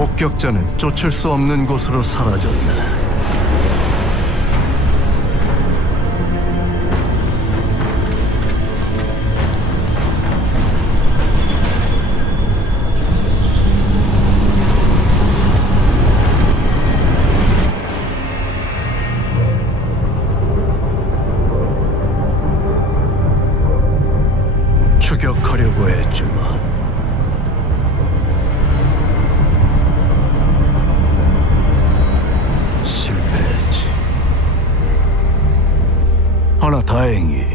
목격자는 쫓을 수 없는 곳으로 사라졌네. 추격하려고 했지만 다행히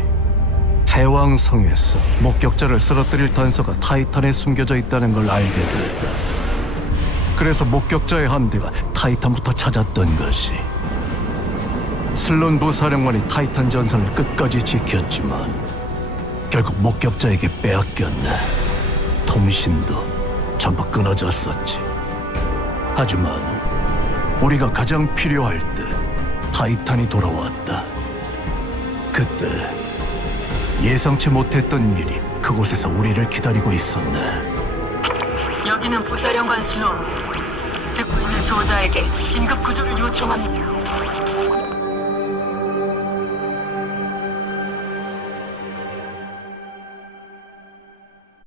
해왕성에서 목격자를 쓰러뜨릴 단서가 타이탄에 숨겨져 있다는 걸 알게 됐다. 그래서 목격자의 함대가 타이탄부터 찾았던 것이. 슬론 부 사령관이 타이탄 전선을 끝까지 지켰지만 결국 목격자에게 빼앗겼네. 통신도 전부 끊어졌었지. 하지만 우리가 가장 필요할 때 타이탄이 돌아왔다. 그때 예상치 못했던 일이 그곳에서 우리를 기다리고 있었네. 여기는 부사령관 슬론. 듣고 있는 소자에게 긴급 구조를 요청합니다.